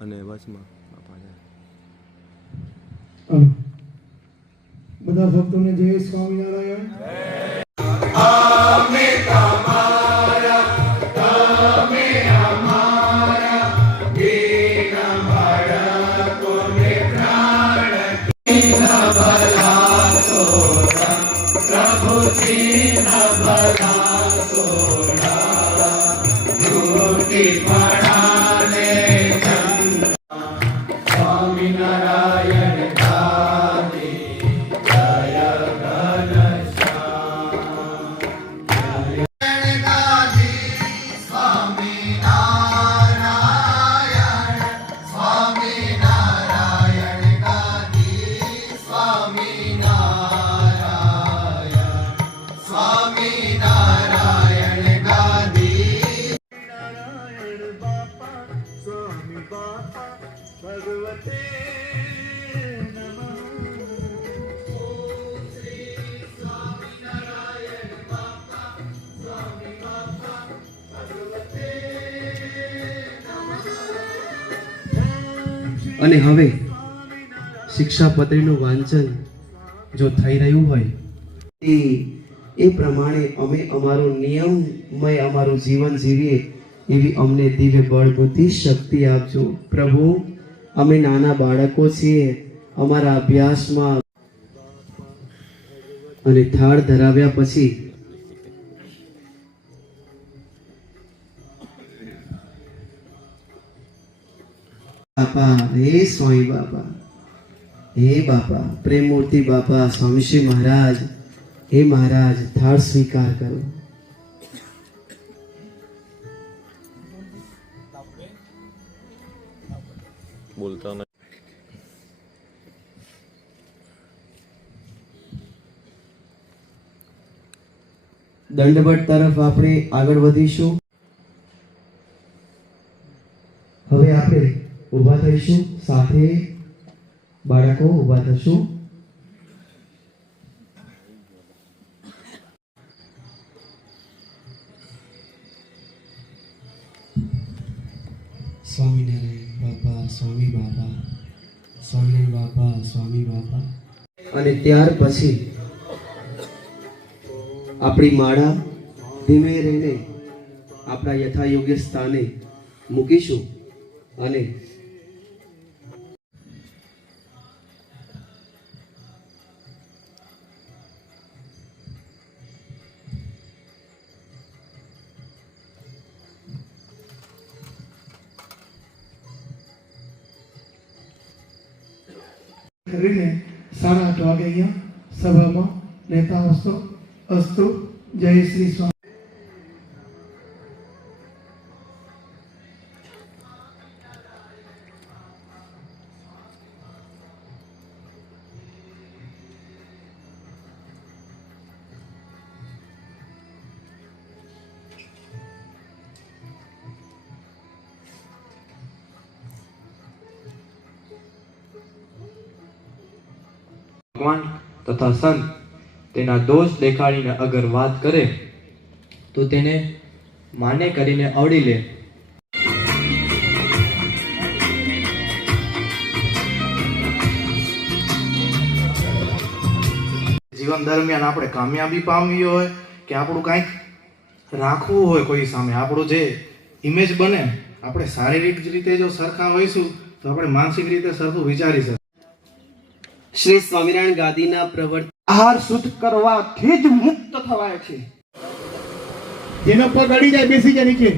અને વચમાં બાપા જાય. બધા ભક્તોને જય સ્વામિનારાયણ. અને હવે શિક્ષાપત્રીનું વાંચન જો થઈ રહ્યું હોય એ એ પ્રમાણે અમે અમારું નિયમમય અમારું જીવન જીવીએ એવી અમને દિવ્ય બળ બુદ્ધિ શક્તિ આપજો. પ્રભુ, અમે નાના બાળકો છીએ, અમારા અભ્યાસમાં અને થાળ ધરાવ્યા પછી બાપા હે સ્વામી બાપા હે બાપા પ્રેમમૂર્તિ બાપા સ્વામીશ્રી મહારાજ હે મહારાજ થાળ સ્વીકાર કરો. બોલતા નહીં દંડવટ તરફ આપણે આગળ વધીશું. હવે આપણે ઊભા થઈશું. સાથે બાળકો ઊભા થશું. સ્વામિનારાયણ બાપા સ્વામી બાપા સ્વામિનારાયણ બાપા સ્વામી બાપા. અને ત્યાર પછી આપણી માળા ધીમે રહીને આપણા યથાયોગ્ય સ્થાને મૂકીશું અને કરીને સાડા આઠ વાગે અહીંયા સભામાં નેતા હશો. અસ્તુ. જય શ્રી સ્વામી. ભગવાન તથા સંત તેના દોષ દેખાડીને અગર વાત કરે, તો તેને માને કરીને આવડી લે. જીવન દરમિયાન આપણે કામયાબી પામવી હોય કે આપણું કાંઈક રાખવું હોય કોઈ સામે, આપણું જે ઇમેજ બને, આપણે શારીરિક રીતે જો સરખા હોઈશું, તો આપણે માનસિક રીતે સરખું વિચારી શકીએ. શ્રી સ્વામિનારાયણ ગાદીના પ્રવર્ત આહાર શુદ્ધ કરવાથી જ મુક્ત થવાય છે. જેનો પગ અડી જાય બેસી જાય નીચે.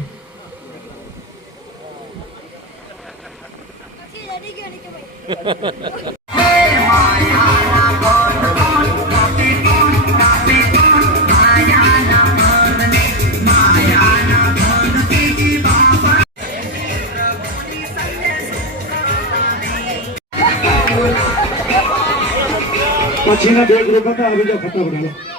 પછીના બે ગ્રુપ હતા આવી જાઓ ફટાફટ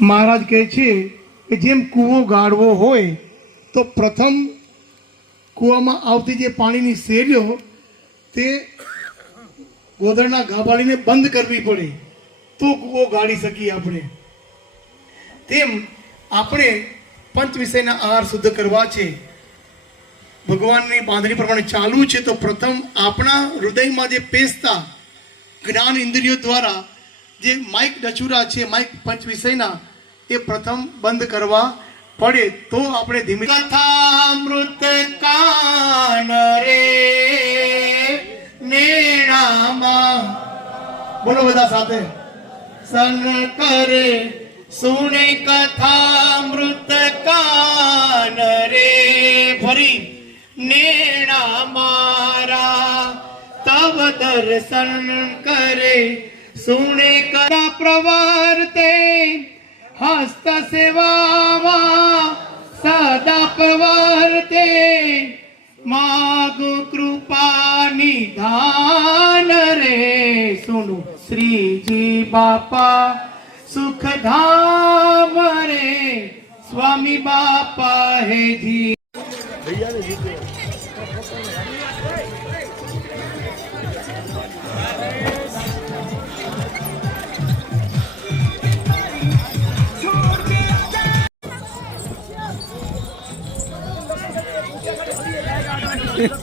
મહારાજ કહે છે કે જેમ કૂવો ગાળવો હોય, તો પ્રથમ કૂવામાં આવતી જે પાણીની શેરીઓ, તે ગોદરના ગાબાળીને બંધ કરવી પડે. તો કૂવો ગાળી શકીએ આપણે. તેમ આપણે પંચ વિષયના આહાર શુદ્ધ કરવા છે. ભગવાનની બાંધણી પ્રમાણે ચાલુ છે, તો પ્રથમ આપણા હૃદયમાં જે પેસતા જ્ઞાન ઇન્દ્રિયો દ્વારા જે માઇક ડચુરા છે, માઇક પંચ વિષયના, એ પ્રથમ બંધ કરવા પડે, તો આપણે ધીમે કથામૃત કાન રે બોલો બધા સાથે. સન કરે સુને કથામૃત દર્શન કરે, સુણે કરા પ્રવર્તે, હસ્ત સેવામાં સદા પ્રવર્તે. માગુ કૃપા નિધાન રે સુનુ શ્રીજી બાપા, સુખધામ રે, સ્વામી બાપા હે જી. Okay ¡Gracias!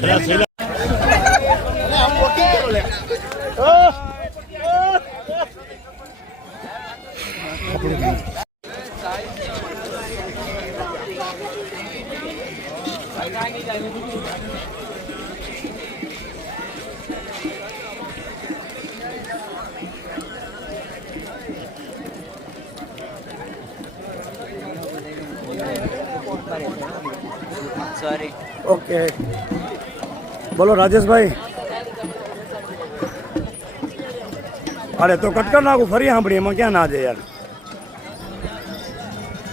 ¡Gracias! ¡Gracias! ¡Gracias! ¡Gracias! ¡Gracias! ¡Gracias! બોલો રાજેશભાઈ. અરે તો કટકર નાખું, ફરી સાંભળી, એમાં ક્યાં ના જાય યાર.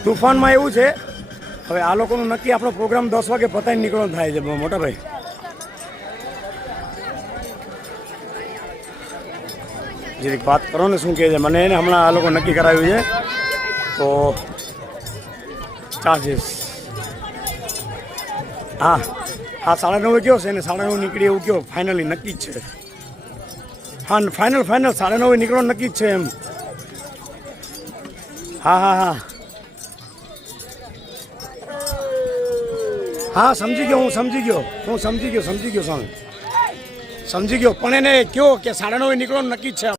તુફાનમાં એવું છે, હવે આ લોકોનું નક્કી આપણો પ્રોગ્રામ દસ વાગે પતાવી નીકળવાનો થાય છે મોટા ભાઈ. જરીક વાત કરો ને શું કહે છે, મને એને હમણાં આ લોકો નક્કી કરાવ્યું છે. તો ચાર્જીસ. હા. હા સાડા નવે કયો છે ને સાડા નવે નીકળી એવું કયો ફાઇનલી નક્કી જ છે. હા ફાઇનલ ફાઇનલ સાડા નવે નીકળો નક્કી જ છે એમ. હા હા હા. હા, સમજી ગયો હું, સમજી ગયો. હું સમજી ગયો સમજી ગયો, સ્વામી. સમજી ગયો. પણ એને કયો કે સાડા નવે નીકળો નક્કી જ છે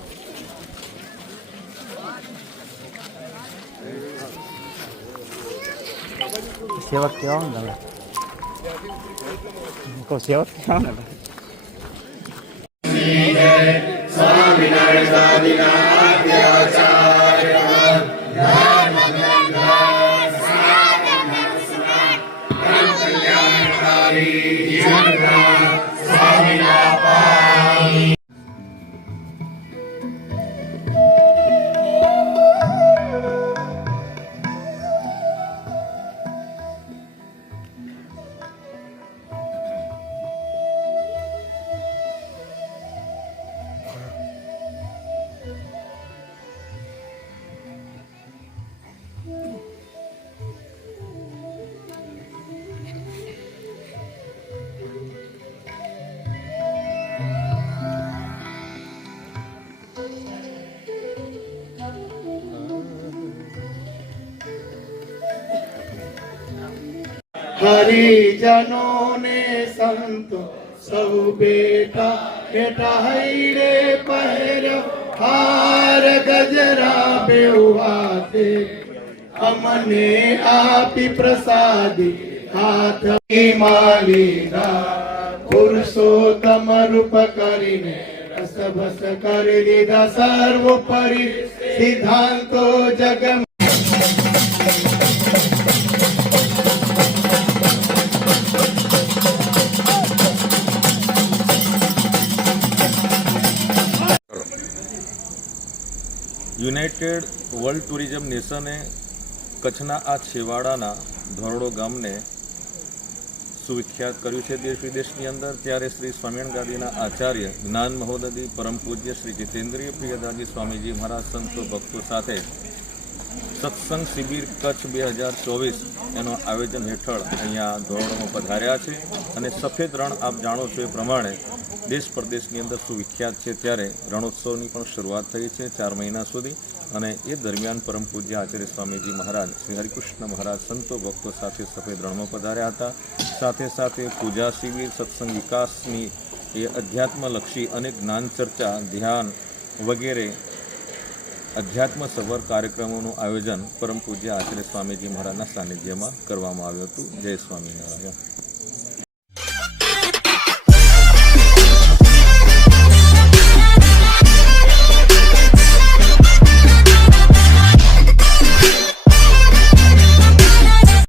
સેવક કહેવાય ને તમે કહો સેવક કહેવાય ને તમે હરિજનો ને સંતો સૌ બેટા બેટા હૈરે પહેર્યો હાર ગજરા બેવાતે. અમને આપી પ્રસાદી હાથ માલીના પુરુષોત્તમ રૂપ કરીને રસભસ કરી દીધા સર્વોપરી સિદ્ધાંતો જગ યુનાઇટેડ વર્લ્ડ ટુરિઝમ નેશને કચ્છના આ છેવાડાના ધોરડો ગામને સુવિખ્યાત કર્યું છે દેશ વિદેશની અંદર, ત્યારે શ્રી સ્વામિનારાયણ ગાદીના આચાર્ય જ્ઞાન મહોદય પરમ પૂજ્ય શ્રી જીતેન્દ્રિય પ્રિયદાજી સ્વામીજી મહારાજ સંતો ભક્તો સાથે સત્સંગ શિબિર કચ્છ બે હજાર ચોવીસ એનું આયોજન હેઠળ અહીંયા ધોરડોમાં પધાર્યા છે. અને સફેદ રણ આપ જાણો છો એ પ્રમાણે દેશ પ્રદેશની અંદર સુવિખ્યાત છે. ત્યારે રણોત્સવની પણ શરૂઆત થઈ છે ચાર મહિના સુધી. અને એ દરમિયાન પરમ પૂજ્ય આચાર્ય સ્વામીજી મહારાજ શ્રી હરિકૃષ્ણ મહારાજ સંતો ભક્તો સાથે સફેદ રણમાં પધાર્યા હતા. સાથે સાથે પૂજા શિબિર, સત્સંગ વિકાસની એ અધ્યાત્મલક્ષી અને જ્ઞાન ચર્ચા, ધ્યાન વગેરે અધ્યાત્મ સભર કાર્યક્રમોનું આયોજન પરમ પૂજ્ય આચાર્ય સ્વામીજી મહારાજના સાનિધ્યમાં કરવામાં આવ્યું હતું. જય સ્વામિનારાયણ.